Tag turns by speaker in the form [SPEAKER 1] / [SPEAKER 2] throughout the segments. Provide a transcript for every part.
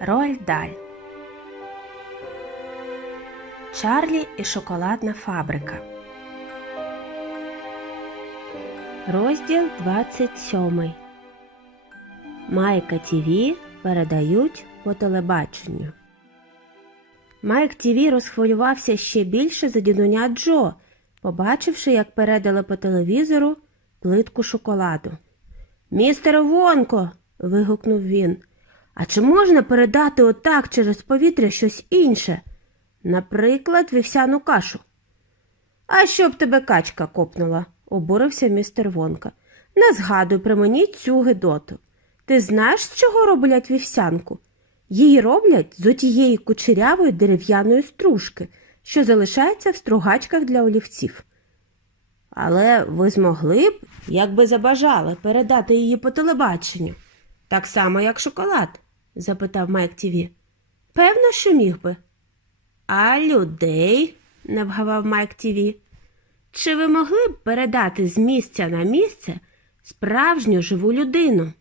[SPEAKER 1] Роль Даль. Чарлі і шоколадна фабрика. Розділ 27. Майка ТВ передають по телебаченню. Майк ТВ розхвилювався ще більше за дідуня Джо, побачивши, як передали по телевізору плитку шоколаду. Містер Вонко. вигукнув він. А чи можна передати отак через повітря щось інше? Наприклад, вівсяну кашу. А щоб тебе качка копнула, обурився містер Вонка. Не згадуй при мені цю гидоту. Ти знаєш, з чого роблять вівсянку? Її роблять з отієї кучерявої дерев'яної стружки, що залишається в стругачках для олівців. Але ви змогли б, якби забажали, передати її по телебаченню. Так само, як шоколад? Запитав Майк Тіві. Певно, що міг би. А людей, не вгавав Майк Тіві. Чи ви могли б передати з місця на місце справжню живу людину?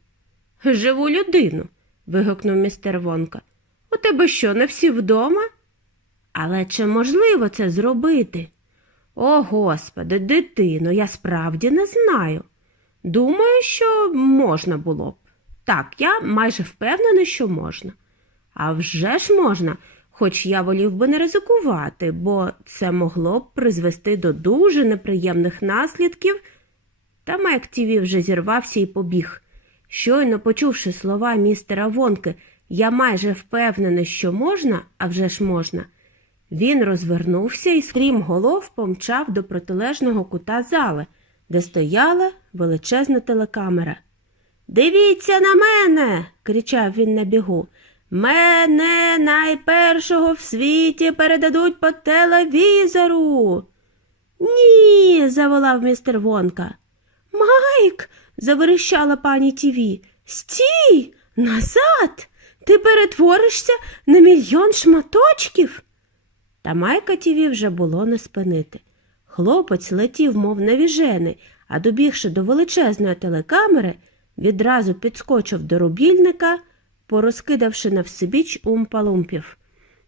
[SPEAKER 1] Живу людину. вигукнув містер Вонка. У тебе що, не всі вдома? Але чи можливо це зробити? О, господи, дитино, я справді не знаю. Думаю, що можна було б. Так, я майже впевнений, що можна. А вже ж можна, хоч я волів би не ризикувати, бо це могло б призвести до дуже неприємних наслідків. Та Майк Тіві вже зірвався і побіг. Щойно почувши слова містера Вонки, я майже впевнений, що можна, а вже ж можна. Він розвернувся і, скрім голов, помчав до протилежного кута зали, де стояла величезна телекамера. Дивіться на мене. кричав він на бігу. Мене найпершого в світі передадуть по телевізору. Ні, заволав містер Вонка. Майк, заверещала пані Тіві. Стій, назад. Ти перетворишся на мільйон шматочків. Та Майка Тіві вже було не спинити. Хлопець летів, мов навіжений, а добігши до величезної телекамери, відразу підскочив до рубільника, порозкидавши навсебіч умпалумпів.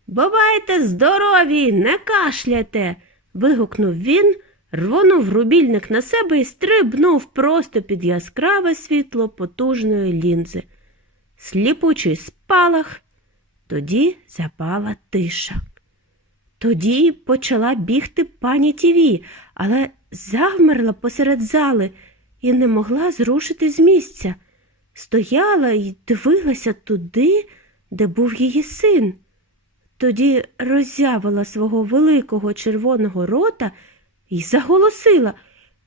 [SPEAKER 1] Бувайте здорові, не кашляйте. вигукнув він, рвонув рубільник на себе і стрибнув просто під яскраве світло потужної лінзи. Сліпучий спалах, тоді запала тиша. Тоді почала бігти пані Тіві, але завмерла посеред зали і не могла зрушити з місця. Стояла і дивилася туди, де був її син. Тоді роззявила свого великого червоного рота і заголосила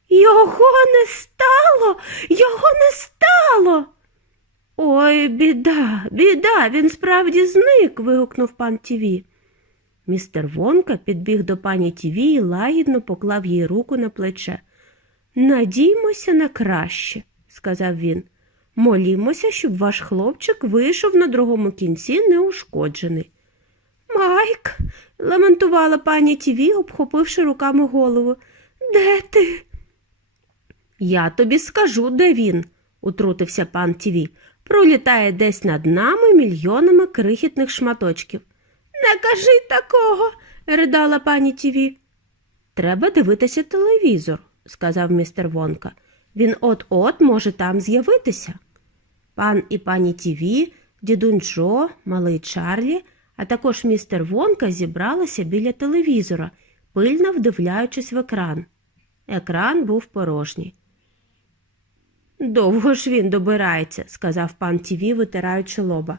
[SPEAKER 1] Його не стало, його не стало. Ой, біда, біда, він справді зник. вигукнув пан Тіві. Містер Вонка підбіг до пані Тіві і лагідно поклав їй руку на плече. Надіймося на краще, сказав він. Молімося, щоб ваш хлопчик вийшов на другому кінці неушкоджений. Майк, лементувала пані Тіві, обхопивши руками голову. Де ти? Я тобі скажу, де він, утрутився пан Тіві. Пролітає десь над нами мільйонами крихітних шматочків. Не кажи такого, ридала пані Тіві. Треба дивитися телевізор, сказав містер Вонка. Він от-от може там з'явитися. Пан і пані Тіві, дідунь Джо, малий Чарлі, а також містер Вонка зібралися біля телевізора, пильно вдивляючись в екран. Екран був порожній. Довго ж він добирається, сказав пан Тіві, витираючи лоба.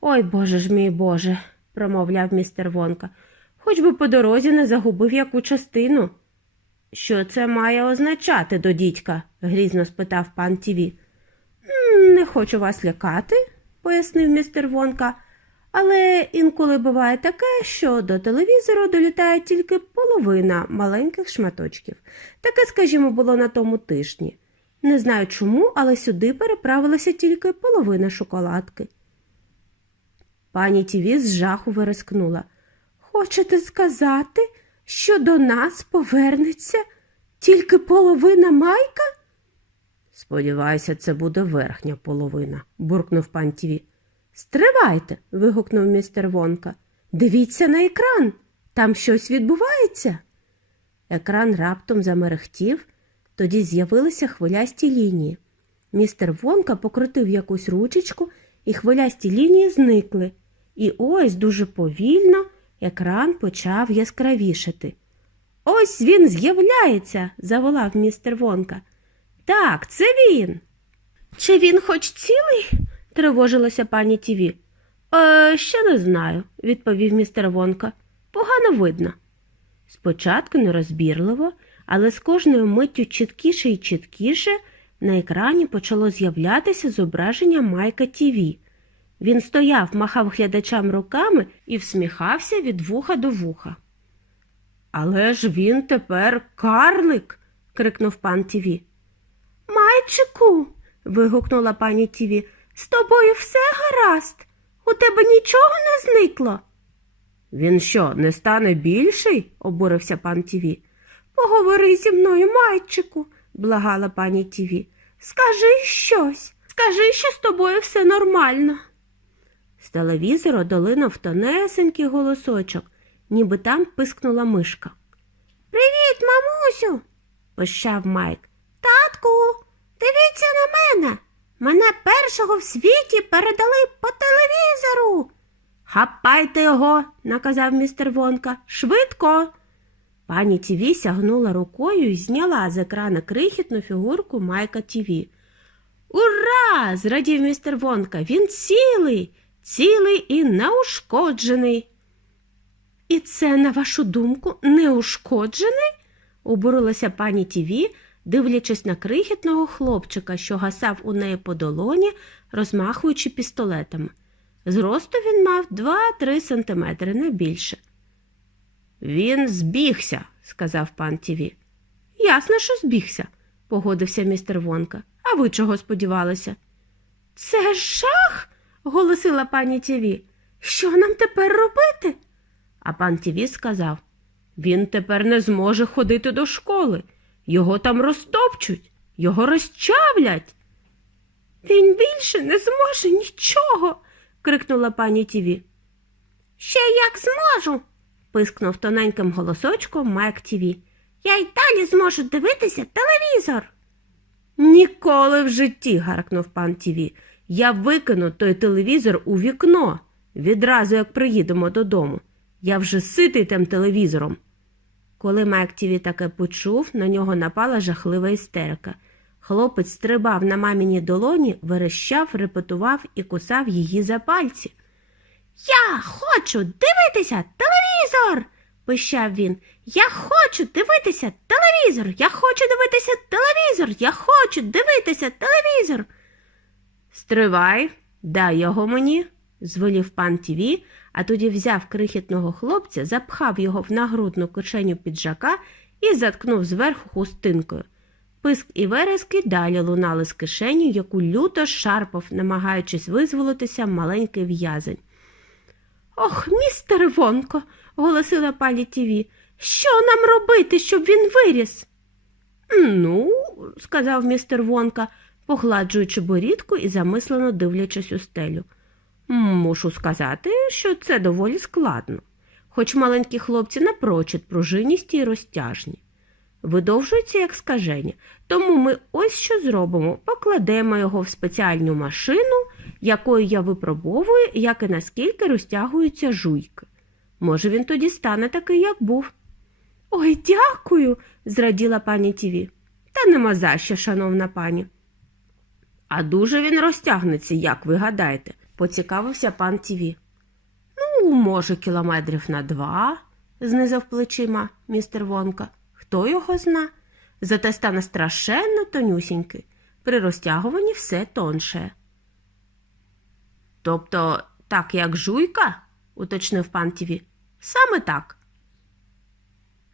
[SPEAKER 1] Ой, боже ж мій Боже, промовляв містер Вонка. Хоч би по дорозі не загубив яку частину. Що це має означати до дідька? грізно спитав пан Тіві. Не хочу вас лякати, пояснив містер Вонка, але інколи буває таке, що до телевізору долітає тільки половина маленьких шматочків. Таке, скажімо, було на тому тижні. Не знаю чому, але сюди переправилася тільки половина шоколадки. Пані Тіві з жаху вирискнула. Хочете сказати, що до нас повернеться тільки половина майка? Сподіваюся, це буде верхня половина, буркнув пан Тіві. Стривайте. вигукнув містер Вонка. Дивіться на екран. Там щось відбувається. Екран раптом замерехтів, тоді з'явилися хвилясті лінії. Містер Вонка покрутив якусь ручечку, і хвилясті лінії зникли. І ось дуже повільно екран почав яскравішати. Ось він з'являється, заволав містер Вонка. Так, це він. Чи він хоч цілий? тривожилася пані Тіві. Е, ще не знаю, відповів містер Вонка. Погано видно. Спочатку нерозбірливо, але з кожною миттю чіткіше і чіткіше на екрані почало з'являтися зображення Майка Тіві. Він стояв, махав глядачам руками і всміхався від вуха до вуха. Але ж він тепер карлик. крикнув пан Тіві. Майчику. вигукнула пані Тіві. З тобою все гаразд. У тебе нічого не зникло. Він що, не стане більший? обурився пан Тіві. Поговори зі мною, майчику, благала пані Тіві. Скажи щось. Скажи, що з тобою все нормально. З телевізора долинув тонесенький голосочок, ніби там пискнула мишка. Привіт, мамусю, пищав Майк. Татку, дивіться на мене. Мене першого в світі передали по телевізору. Хапайте його, наказав містер Вонка. Швидко. Пані Тіві сягнула рукою і зняла з екрана крихітну фігурку Майка Тіві. Ура! зрадів містер Вонка. Він цілий, цілий і неушкоджений. І це, на вашу думку, неушкоджений? обурилася пані Тіві, дивлячись на крихітного хлопчика, що гасав у неї по долоні, розмахуючи пістолетами. Зросту він мав 2-3 сантиметри, не більше. Він збігся, сказав пан Тіві. Ясно, що збігся, погодився містер Вонка. А ви чого сподівалися? Це жах, голосила пані Тіві. Що нам тепер робити? А пан Тіві сказав він тепер не зможе ходити до школи. Його там розтопчуть, його розчавлять. Він більше не зможе нічого, крикнула пані Тіві. Ще як зможу, пискнув тоненьким голосочком Майк Тіві. Я й далі зможу дивитися телевізор. Ніколи в житті, гаркнув пан Тіві. Я викину той телевізор у вікно відразу як приїдемо додому. Я вже ситий тим телевізором. Коли Майк Тіві таке почув, на нього напала жахлива істерика. Хлопець стрибав на маміній долоні, верещав, репетував і кусав її за пальці. Я хочу дивитися телевізор. пищав він. Я хочу дивитися телевізор. Я хочу дивитися телевізор. Я хочу дивитися телевізор. Стривай, дай його мені, звелів пан Тіві, а тоді взяв крихітного хлопця, запхав його в нагрудну кишеню піджака і заткнув зверху хустинкою. Писк і верески далі лунали з кишеню, яку люто шарпав, намагаючись визволитися маленький в'язень. Ох, містер Вонко, голосила пані Тіві, що нам робити, щоб він виріс? Ну, сказав містер Вонка, погладжуючи борідку і замислено дивлячись у стелю. Мушу сказати, що це доволі складно, хоч маленькі хлопці напрочуд пружиністі і розтяжні. Видовжуються як скаження, тому ми ось що зробимо: покладемо його в спеціальну машину, якою я випробовую, як і наскільки розтягуються жуйки. Може, він тоді стане такий, як був. Ой, дякую, зраділа пані Тіві. Та нема за що, шановна пані. А дуже він розтягнеться, як ви гадаєте, поцікавився пан Тіві. Ну, може, кілометрів на два, знизав плечима містер Вонка. Хто його зна? Зате стане страшенно тонюсінький. При розтягуванні все тонше. Тобто, так як жуйка, уточнив пан Тіві. Саме так.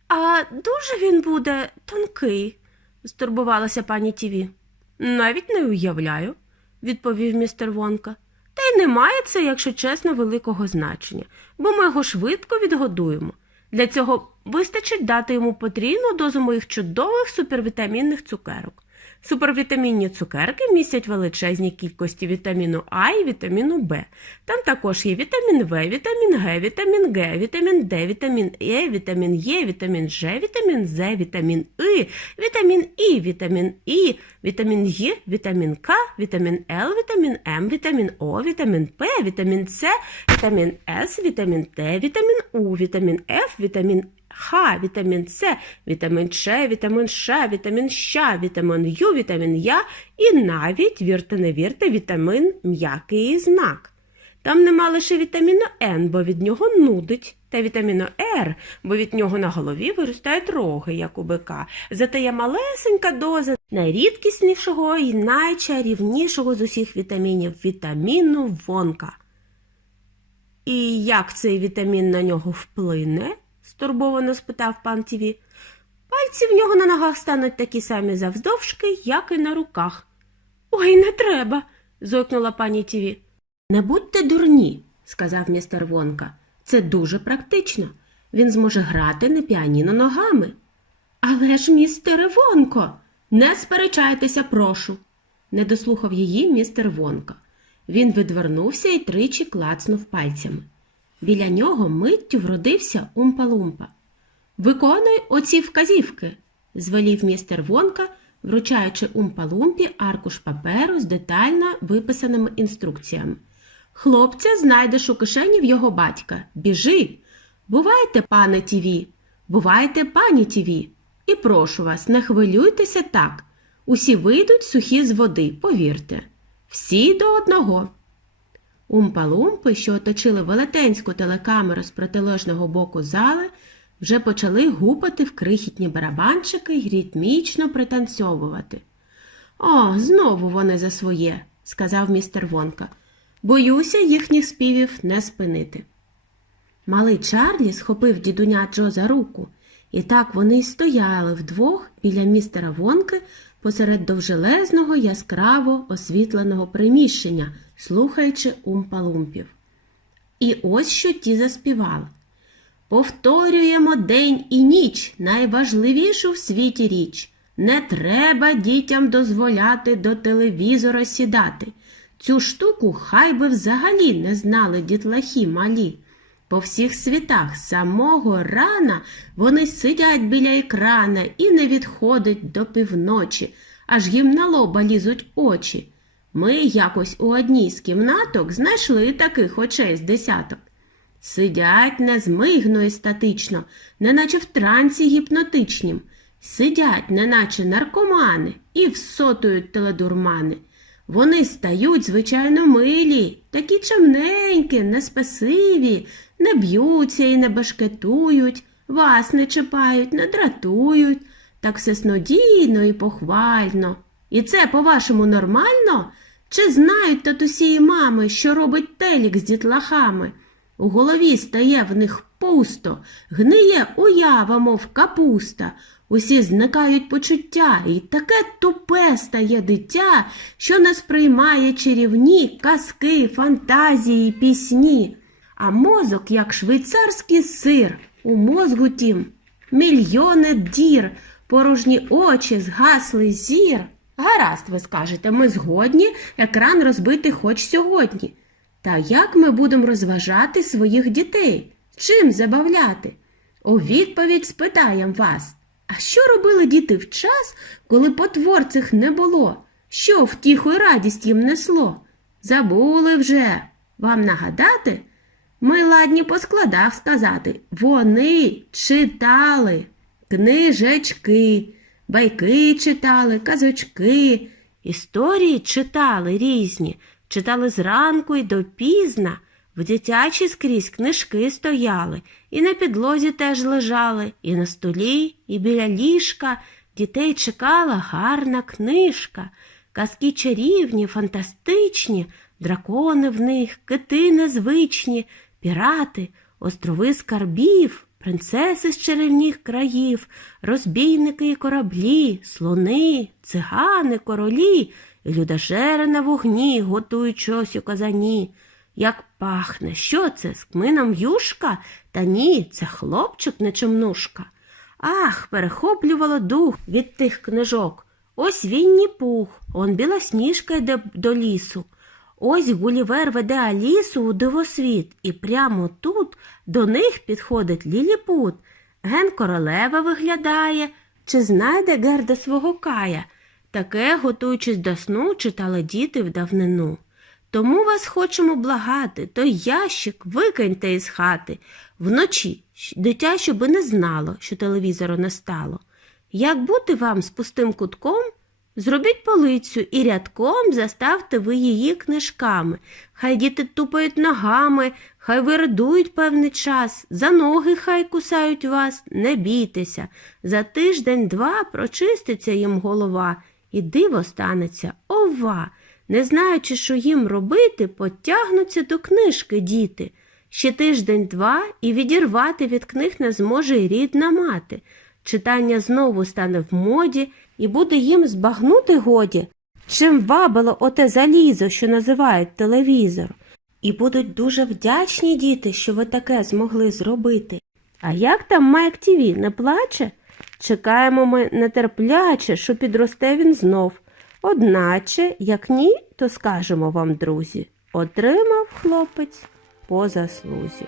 [SPEAKER 1] А дуже він буде тонкий, стурбувалася пані Тіві. Навіть не уявляю, відповів містер Вонка. Та й немає це, якщо чесно, великого значення, бо ми його швидко відгодуємо. Для цього вистачить дати йому потрійну дозу моїх чудових супервітамінних цукерок. Супервітамінні цукерки містять величезні кількості вітаміну А і вітаміну Б. Там також є вітамін В, вітамін Г, вітамін Г, вітамін Д, вітамін Е, вітамін Е, вітамін Ж, вітамін З, вітамін І, вітамін І, вітамін І, вітамін Й, вітамін К, вітамін Л, вітамін М, вітамін О, вітамін П, вітамін С, вітамін С, вітамін Т, вітамін У, вітамін Ф, вітамін Х, вітамін С, вітамін Ч, вітамін Ш, вітамін Щ, вітамін Ю, вітамін Я і навіть, вірте не вірте, вітамін м'який знак. Там нема лише вітаміну Н, бо від нього нудить, та вітаміну Р, бо від нього на голові виростають роги, як у бика. Зате є малесенька доза найрідкіснішого і найчарівнішого з усіх вітамінів вітаміну вонка. І як цей вітамін на нього вплине? Стурбовано спитав пан Тіві. Пальці в нього на ногах стануть такі самі завздовжки, як і на руках. Ой, не треба. зойкнула пані Тіві. Не будьте дурні, сказав містер Вонка. Це дуже практично. Він зможе грати на піаніно ногами. Але ж, містере Вонко, не сперечайтеся, прошу, не дослухав її містер Вонка. Він відвернувся і тричі клацнув пальцями. Біля нього миттю вродився Умпа-Лумпа. Виконуй оці вказівки, звелів містер Вонка, вручаючи Умпа-Лумпі аркуш паперу з детально виписаними інструкціями. Хлопця знайдеш у кишені в його батька. Біжи. Бувайте, пане Тіві, бувайте, пані Тіві. І прошу вас, не хвилюйтеся так. Усі вийдуть сухі з води, повірте. Всі до одного. Умпа-лумпи, що оточили велетенську телекамеру з протилежного боку зали, вже почали гупати в крихітні барабанчики й ритмічно пританцьовувати. О, знову вони за своє, сказав містер Вонка. Боюся їхніх співів не спинити. Малий Чарлі схопив дідуня Джо за руку, і так вони й стояли вдвох біля містера Вонки посеред довжелезного яскраво освітленого приміщення, слухаючи умпалумпів. І ось що ті заспівали. Повторюємо день і ніч, найважливішу в світі річ. Не треба дітям дозволяти до телевізора сідати. Цю штуку хай би взагалі не знали дітлахи малі. По всіх світах самого рана вони сидять біля екрана і не відходять до півночі, аж їм на лоба лізуть очі. Ми якось у одній з кімнаток знайшли таких очей з десяток. Сидять незмигно і статично, неначе в трансі гіпнотичнім, сидять, неначе наркомани, і всотують теледурмани. Вони стають, звичайно, милі, такі чемненькі, неспесиві, не б'ються і не башкетують, вас не чіпають, не дратують, так все снодійно і похвально. І це, по-вашому, нормально? Чи знають татусі і мами, що робить телік з дітлахами? У голові стає в них пусто, гниє уява, мов капуста. Усі зникають почуття, і таке тупе стає дитя, що не сприймає чарівні казки, фантазії, пісні. А мозок, як швейцарський сир, у мозгу тім мільйони дір, порожні очі, згаслий зір. Гаразд, ви скажете, ми згодні екран розбити хоч сьогодні. Та як ми будемо розважати своїх дітей? Чим забавляти? У відповідь спитаєм вас. А що робили діти в час, коли потвор не було? Що втіху й радість їм несло? Забули вже. Вам нагадати? Ми ладні по складах сказати. Вони читали книжечки, байки читали, казочки, історії читали різні, читали зранку й допізна. В дитячі скрізь книжки стояли, і на підлозі теж лежали, і на столі, і біля ліжка. Дітей чекала гарна книжка, казки чарівні, фантастичні, дракони в них, кити незвичні, пірати, острови скарбів, принцеси з чарівних країв, розбійники і кораблі, слони, цигани, королі, і людожери на вогні готують щось у казані. Як пахне, що це? З кмином юшка? Та ні, це хлопчик не чомнушка. Ах, перехоплювало дух від тих книжок. Ось Вінні пух, он білосніжка йде до лісу. Ось Гулівер веде Алісу у дивосвіт, і прямо тут до них підходить Ліліпут. Ген королева виглядає, чи знайде Герда свого кая. Таке, готуючись до сну, читали діти в давнину. Тому вас хочемо благати, той ящик викиньте із хати. Вночі дитя щоби не знало, що телевізору не стало. Як бути вам з пустим кутком? Зробіть полицю і рядком заставте ви її книжками. Хай діти тупають ногами, хай виридують певний час, за ноги хай кусають вас, не бійтеся. За тиждень-два прочиститься їм голова, і диво станеться, ова. Не знаючи, що їм робити, потягнуться до книжки діти. Ще тиждень-два і відірвати від книг не зможе й рідна мати. Читання знову стане в моді і буде їм збагнути годі, чим вабило оте залізо, що називають телевізор. І будуть дуже вдячні діти, що ви таке змогли зробити. А як там Майк ТВ не плаче? Чекаємо ми нетерпляче, що підросте він знов. Одначе, як ні, то скажемо вам, друзі, отримав хлопець по заслузі.